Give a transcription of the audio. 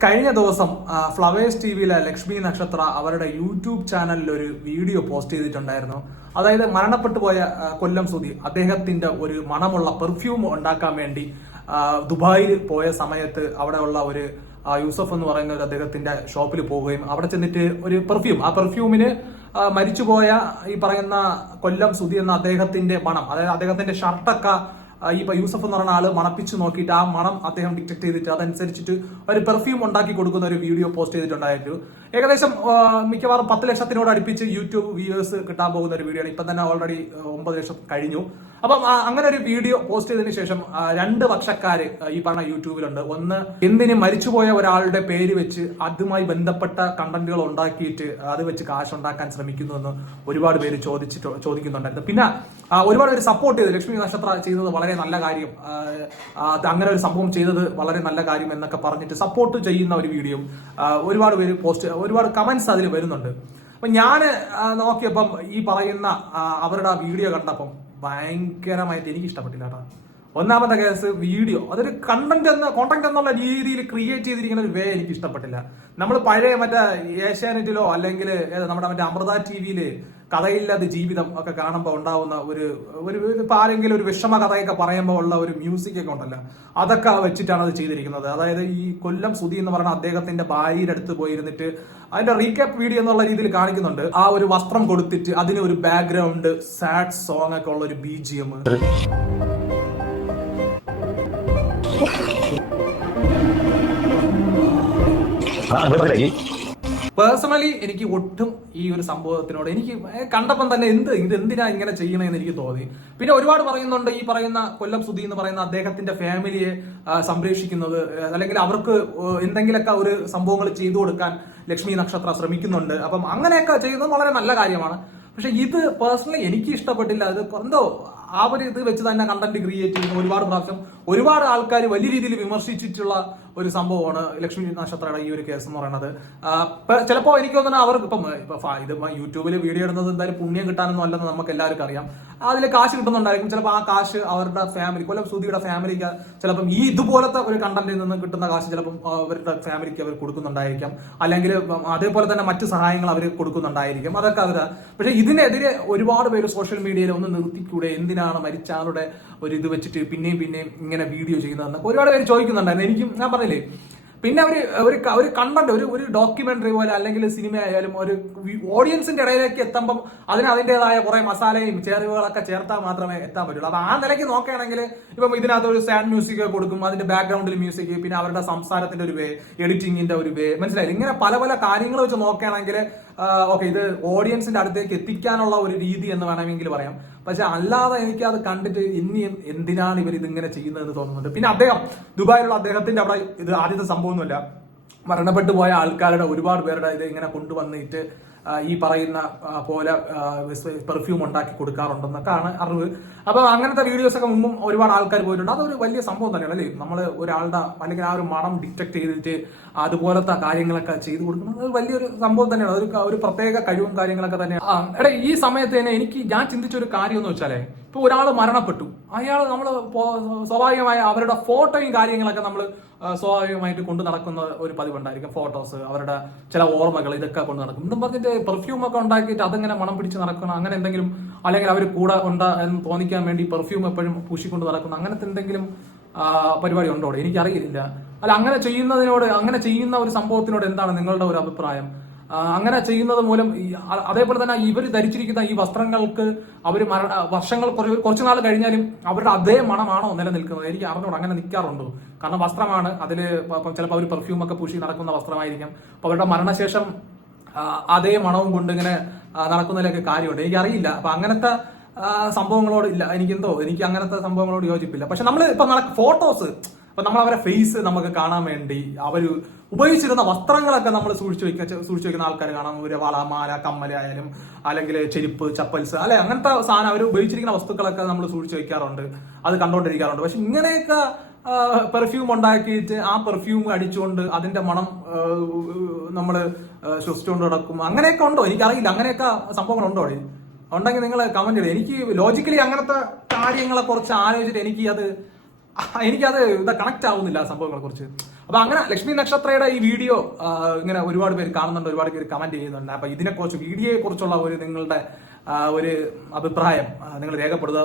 കഴിഞ്ഞ ദിവസം flowers T വിയിലെ ലക്ഷ്മി നക്ഷത്ര അവരുടെ യൂട്യൂബ് ചാനലിൽ ഒരു വീഡിയോ പോസ്റ്റ് ചെയ്തിട്ടുണ്ടായിരുന്നു. അതായത് മരണപ്പെട്ടു പോയ കൊല്ലം സുധി അദ്ദേഹത്തിന്റെ ഒരു മണമുള്ള പെർഫ്യൂം ഉണ്ടാക്കാൻ വേണ്ടി ദുബായിൽ പോയ സമയത്ത് അവിടെയുള്ള ഒരു യൂസഫ് എന്ന് പറയുന്ന ഒരു അദ്ദേഹത്തിന്റെ ഷോപ്പിൽ പോവുകയും അവിടെ ചെന്നിട്ട് ഒരു പെർഫ്യൂം ആ പെർഫ്യൂമിന് മരിച്ചുപോയ ഈ പറയുന്ന കൊല്ലം സുധി എന്ന അദ്ദേഹത്തിന്റെ മണം അതായത് അദ്ദേഹത്തിന്റെ ഷർട്ടൊക്കെ ഈ ഇപ്പൊ യൂസഫ് എന്ന് പറഞ്ഞ ആൾ മണപ്പിച്ച് നോക്കിയിട്ട് ആ മണം അദ്ദേഹം ഡിറ്റക്ട് ചെയ്തിട്ട് അതനുസരിച്ചിട്ട് ഒരു പെർഫ്യൂം ഉണ്ടാക്കി കൊടുക്കുന്ന ഒരു വീഡിയോ പോസ്റ്റ് ചെയ്തിട്ടുണ്ടായിരുന്നു. ഏകദേശം മിക്കവാറും പത്ത് ലക്ഷത്തിനോട് അടുപ്പിച്ച് യൂട്യൂബ് വ്യൂവേഴ്സ് കിട്ടാൻ പോകുന്ന ഒരു വീഡിയോ ആണ്. ഇപ്പം തന്നെ ഓൾറെഡി ഒമ്പത് ലക്ഷം കഴിഞ്ഞു. അപ്പം അങ്ങനെ ഒരു വീഡിയോ പോസ്റ്റ് ചെയ്തതിന് ശേഷം രണ്ട് പക്ഷക്കാര് ഈ പറഞ്ഞ യൂട്യൂബിലുണ്ട് ഒന്ന് എന്തിന് മരിച്ചുപോയ ഒരാളുടെ പേര് വെച്ച് അതുമായി ബന്ധപ്പെട്ട കണ്ടന്റുകൾ ഉണ്ടാക്കിയിട്ട് അത് വെച്ച് കാശ് ഉണ്ടാക്കാൻ ശ്രമിക്കുന്നു എന്ന് ഒരുപാട് പേര് ചോദിച്ചിട്ട് ചോദിക്കുന്നുണ്ടായിരുന്നു. പിന്നെ ഒരുപാട് പേര് സപ്പോർട്ട് ചെയ്തു. ലക്ഷ്മി നക്ഷത്ര ചെയ്തത് വളരെ നല്ല കാര്യം. അത് അങ്ങനെ ഒരു സംഭവം ചെയ്തത് വളരെ നല്ല കാര്യം എന്നൊക്കെ പറഞ്ഞിട്ട് സപ്പോർട്ട് ചെയ്യുന്ന ഒരു വീഡിയോ ഒരുപാട് പേര് പോസ്റ്റ് ഒരുപാട് കമന്റ്സ് അതിൽ വരുന്നുണ്ട്. അപ്പൊ ഞാൻ നോക്കിയപ്പം ഈ പറയുന്ന അവരുടെ ആ വീഡിയോ കണ്ടപ്പം ഭയങ്കരമായിട്ട് എനിക്ക് ഇഷ്ടപ്പെട്ടില്ല കേട്ടോ. ഒന്നാമത്തെ കേസ് വീഡിയോ അതൊരു കണ്ടന്റ് എന്ന കോണ്ടന്റ് എന്നുള്ള രീതിയിൽ ക്രിയേറ്റ് ചെയ്തിരിക്കുന്ന ഒരു വേ എനിക്ക് ഇഷ്ടപ്പെട്ടില്ല. നമ്മൾ പഴയ മറ്റേ ഏഷ്യാനെറ്റിലോ അല്ലെങ്കിൽ നമ്മുടെ മറ്റേ അമൃത ടി വിയിൽ കഥയില്ലാത്ത ജീവിതം ഒക്കെ കാണുമ്പോൾ ഉണ്ടാവുന്ന ഒരു ഒരു ഇപ്പം ആരെങ്കിലും ഒരു വിഷമ കഥയൊക്കെ പറയുമ്പോൾ ഉള്ള ഒരു മ്യൂസിക് ഒക്കെ ഉണ്ടല്ലോ. അതൊക്കെ വെച്ചിട്ടാണ് അത് ചെയ്തിരിക്കുന്നത്. അതായത് ഈ കൊല്ലം സുധി എന്ന് പറയുന്ന അദ്ദേഹത്തിന്റെ ഭാര്യയുടെ അടുത്ത് പോയിരുന്നിട്ട് അതിന്റെ റീക്യാപ്പ് വീഡിയോ എന്നുള്ള രീതിയിൽ കാണിക്കുന്നുണ്ട്. ആ ഒരു വസ്ത്രം കൊടുത്തിട്ട് അതിന് ഒരു ബാക്ക്ഗ്രൗണ്ട് സാഡ് സോങ് ഒക്കെ ഉള്ള ഒരു ബി ജി എം ആ, പേഴ്സണലി എനിക്ക് ഒട്ടും ഈ ഒരു സംഭവത്തിനോട് എനിക്ക് കണ്ടപ്പം തന്നെ എന്ത് ഇത് എന്തിനാ ഇങ്ങനെ ചെയ്യണമെന്ന് എനിക്ക് തോന്നി. പിന്നെ ഒരുപാട് പറയുന്നുണ്ട് ഈ പറയുന്ന കൊല്ലം സുധി എന്ന് പറയുന്ന അദ്ദേഹത്തിന്റെ ഫാമിലിയെ സംരക്ഷിക്കുന്നത് അല്ലെങ്കിൽ അവർക്ക് എന്തെങ്കിലുമൊക്കെ ഒരു സംഭവങ്ങൾ ചെയ്തു കൊടുക്കാൻ ലക്ഷ്മി നക്ഷത്ര ശ്രമിക്കുന്നുണ്ട്. അപ്പം അങ്ങനെയൊക്കെ ചെയ്യുന്നത് വളരെ നല്ല കാര്യമാണ്. പക്ഷെ ഇത് പേഴ്സണലി എനിക്ക് ഇഷ്ടപ്പെട്ടില്ല. അത് എന്തോ ആ ഒരു ഇത് വെച്ച് തന്നെ കണ്ടന്റ് ക്രിയേറ്റ് ചെയ്യുന്ന ഒരുപാട് പ്രാവശ്യം ഒരുപാട് ആൾക്കാർ വലിയ രീതിയിൽ വിമർശിച്ചിട്ടുള്ള ഒരു സംഭവമാണ് ലക്ഷ്മി നക്ഷത്രയുടെ ഈ ഒരു കേസ് എന്ന് പറയുന്നത്. ചിലപ്പോൾ എനിക്ക് തോന്നുന്നത് അവർ ഇപ്പം ഇപ്പൊ ഇത് യൂട്യൂബിൽ വീഡിയോ ഇടുന്നത് എന്തായാലും പുണ്യം കിട്ടാനൊന്നും അല്ലെന്ന് നമുക്ക് എല്ലാവർക്കും അറിയാം. അതിൽ കാശ് കിട്ടുന്നുണ്ടായിരിക്കും. ചിലപ്പോൾ ആ കാശ് അവരുടെ ഫാമിലി കൊല്ലം സുധിയുടെ ഫാമിലിക്ക് ചിലപ്പം ഈ ഇതുപോലത്തെ ഒരു കണ്ടന്റിൽ നിന്ന് കിട്ടുന്ന കാശ് ചിലപ്പം അവരുടെ ഫാമിലിക്ക് അവർ കൊടുക്കുന്നുണ്ടായിരിക്കാം. അല്ലെങ്കിൽ അതേപോലെ തന്നെ മറ്റു സഹായങ്ങൾ അവർ കൊടുക്കുന്നുണ്ടായിരിക്കും. അതൊക്കെ അവർ പക്ഷെ ഇതിനെതിരെ ഒരുപാട് പേര് സോഷ്യൽ മീഡിയയിൽ ഒന്ന് നിർത്തിക്കൂടെ? എന്തിനാണ് മരിച്ച ആളുടെ ഒരു ഇത് വെച്ചിട്ട് പിന്നെയും പിന്നെയും ഇങ്ങനെ വീഡിയോ ചെയ്യുന്നതെന്നൊക്കെ ഒരുപാട് പേര് ചോദിക്കുന്നുണ്ടായിരുന്നു. എനിക്കും ഞാൻ പറഞ്ഞില്ലേ പിന്നെ അവർ ഒരു ഒരു കണ്ടന്റ് ഒരു ഒരു ഡോക്യുമെന്ററി പോലെ അല്ലെങ്കിൽ സിനിമ ആയാലും ഒരു ഓഡിയൻസിന്റെ ഇടയിലേക്ക് എത്തുമ്പോൾ അതിന് അതിന്റെതായ കുറെ മസാലയും ചേരുവകളൊക്കെ ചേർത്താൽ മാത്രമേ എത്താൻ പറ്റുള്ളൂ. അപ്പൊ ആ നിലയ്ക്ക് നോക്കുകയാണെങ്കിൽ ഇപ്പം ഇതിനകത്ത് ഒരു സാൻഡ് മ്യൂസിക് കൊടുക്കും അതിന്റെ ബാക്ക്ഗ്രൗണ്ടിൽ മ്യൂസിക് പിന്നെ അവരുടെ സംസാരത്തിന്റെ ഒരു വേ എഡിറ്റിംഗിന്റെ ഒരു വേ മനസ്സിലായില്ല? ഇങ്ങനെ പല പല കാര്യങ്ങൾ വെച്ച് നോക്കുകയാണെങ്കിൽ ഓക്കെ ഇത് ഓഡിയൻസിന്റെ അടുത്തേക്ക് എത്തിക്കാനുള്ള ഒരു രീതി എന്ന് വേണമെങ്കിൽ പറയാം. പക്ഷെ അല്ലാതെ എനിക്ക് അത് കണ്ടിട്ട് ഇനി എന്തിനാണ് ഇവർ ഇതിങ്ങനെ ചെയ്യുന്നതെന്ന് തോന്നുന്നുണ്ട്. പിന്നെ അദ്ദേഹം ദുബായിലുള്ള അദ്ദേഹത്തിന്റെ അവിടെ ഇത് ആദ്യത്തെ സംഭവമൊന്നുമില്ല. മരണപ്പെട്ടു പോയ ആൾക്കാരുടെ ഒരുപാട് പേരുടെ ഇത് ഇങ്ങനെ കൊണ്ടുവന്നിട്ട് ഈ പറയുന്ന പോലെ പെർഫ്യൂം ഉണ്ടാക്കി കൊടുക്കാറുണ്ടെന്നൊക്കെ ആണ് അറിവ്. അപ്പൊ അങ്ങനത്തെ വീഡിയോസ് ഒക്കെ മുമ്പും ഒരുപാട് ആൾക്കാർ പോയിട്ടുണ്ട്. അതൊരു വലിയ സംഭവം തന്നെയാണ് അല്ലേ? നമ്മൾ ഒരാളുടെ അല്ലെങ്കിൽ ആ ഒരു മണം ഡിറ്റക്ട് ചെയ്തിട്ട് അതുപോലത്തെ കാര്യങ്ങളൊക്കെ ചെയ്തു കൊടുക്കുന്നത് അത് വലിയൊരു സംഭവം തന്നെയാണ്. ഒരു ഒരു പ്രത്യേക കഴിവും കാര്യങ്ങളൊക്കെ തന്നെയാണ്. എടാ ഈ സമയത്ത് തന്നെ എനിക്ക് ഞാൻ ചിന്തിച്ച ഒരു കാര്യം എന്ന് വെച്ചാലേ ഇപ്പൊ ഒരാൾ മരണപ്പെട്ടു. അയാൾ നമ്മൾ സ്വാഭാവികമായ അവരുടെ ഫോട്ടോയും കാര്യങ്ങളൊക്കെ നമ്മൾ സ്വാഭാവികമായിട്ട് കൊണ്ടു നടക്കുന്ന ഒരു പതിവുണ്ടായിരിക്കും. ഫോട്ടോസ് അവരുടെ ചില ഓർമ്മകൾ ഇതൊക്കെ കൊണ്ട് നടക്കും. എന്നും പറഞ്ഞിട്ട് പെർഫ്യൂം ഒക്കെ ഉണ്ടാക്കിയിട്ട് അതങ്ങനെ മണം പിടിച്ച് നടക്കണം അങ്ങനെ എന്തെങ്കിലും അല്ലെങ്കിൽ അവർ കൂടെ ഉണ്ടാ എന്ന് തോന്നിക്കാൻ വേണ്ടി പെർഫ്യൂം എപ്പോഴും പൂശിക്കൊണ്ട് നടക്കുന്നു അങ്ങനത്തെ എന്തെങ്കിലും പരിപാടി ഉണ്ടോ എനിക്കറിയില്ല. അല്ല അങ്ങനെ ചെയ്യുന്നതിനോട് അങ്ങനെ ചെയ്യുന്ന ഒരു സംഭവത്തിനോട് എന്താണ് നിങ്ങളുടെ ഒരു അഭിപ്രായം? അങ്ങനെ ചെയ്യുന്നത് മൂലം അതേപോലെ തന്നെ ഇവർ ധരിച്ചിരിക്കുന്ന ഈ വസ്ത്രങ്ങൾക്ക് അവർ മരണ വർഷങ്ങൾ കുറച്ച് കുറച്ചു നാൾ കഴിഞ്ഞാലും അവരുടെ അതേ മണമാണോ നിലനിൽക്കുന്നത് എനിക്ക് അറിഞ്ഞൂടെ അങ്ങനെ നിൽക്കാറുണ്ടോ. കാരണം വസ്ത്രമാണ് അതിൽ ചിലപ്പോൾ അവർ പെർഫ്യൂം ഒക്കെ പൂശി നടക്കുന്ന വസ്ത്രമായിരിക്കാം. അപ്പൊ അവരുടെ മരണശേഷം അതേ മണവും കൊണ്ട് ഇങ്ങനെ നടക്കുന്നതിലൊക്കെ കാര്യമുണ്ട്. എനിക്കറിയില്ല. അപ്പൊ അങ്ങനത്തെ സംഭവങ്ങളോട് ഇല്ല. എനിക്കെന്തോ എനിക്ക് അങ്ങനത്തെ സംഭവങ്ങളോട് യോജിപ്പില്ല. പക്ഷെ നമ്മൾ ഇപ്പൊ ഫോട്ടോസ് അപ്പൊ നമ്മൾ അവരെ ഫേസ് നമുക്ക് കാണാൻ വേണ്ടി അവർ ഉപയോഗിച്ചിരുന്ന വസ്ത്രങ്ങളൊക്കെ നമ്മൾ സൂക്ഷിച്ചു വെക്കുന്ന സൂക്ഷിച്ചു വെക്കുന്ന ആൾക്കാർ കാണാം. ഒരു വള മാല അല്ലെങ്കിൽ ചെരുപ്പ് ചപ്പൽസ് അല്ലെ? അങ്ങനത്തെ സാധനം അവർ ഉപയോഗിച്ചിരിക്കുന്ന വസ്തുക്കളൊക്കെ നമ്മൾ സൂക്ഷിച്ചു വെക്കാറുണ്ട്. അത് കണ്ടുകൊണ്ടിരിക്കാറുണ്ട് പക്ഷെ ഇങ്ങനെയൊക്കെ പെർഫ്യൂം ഉണ്ടാക്കിയിട്ട് ആ പെർഫ്യൂം അടിച്ചുകൊണ്ട് അതിന്റെ മണം നമ്മൾ ശ്വസിച്ചുകൊണ്ട് നടക്കും. അങ്ങനെയൊക്കെ ഉണ്ടോ? എനിക്കറിയില്ല. അങ്ങനെയൊക്കെ സംഭവങ്ങളുണ്ടോ അവിടെ? ഉണ്ടെങ്കിൽ നിങ്ങൾ കമന്റ് ചെയ്ത് എനിക്ക് ലോജിക്കലി അങ്ങനത്തെ കാര്യങ്ങളെ കുറിച്ച് ആലോചിച്ചിട്ട് എനിക്ക് അത് എനിക്കത് ഇത് കണക്ട് ആവുന്നില്ല സംഭവങ്ങളെ കുറിച്ച്. അപ്പൊ അങ്ങനെ ലക്ഷ്മി നക്ഷത്രയുടെ ഈ വീഡിയോ ഇങ്ങനെ ഒരുപാട് പേര് കാണുന്നുണ്ട് ഒരുപാട് പേര് കമന്റ് ചെയ്യുന്നുണ്ട്. അപ്പൊ ഇതിനെക്കുറിച്ച് വീഡിയോയെ കുറിച്ചുള്ള ഒരു നിങ്ങളുടെ ഒരു അഭിപ്രായം നിങ്ങൾ രേഖപ്പെടുത്തുക.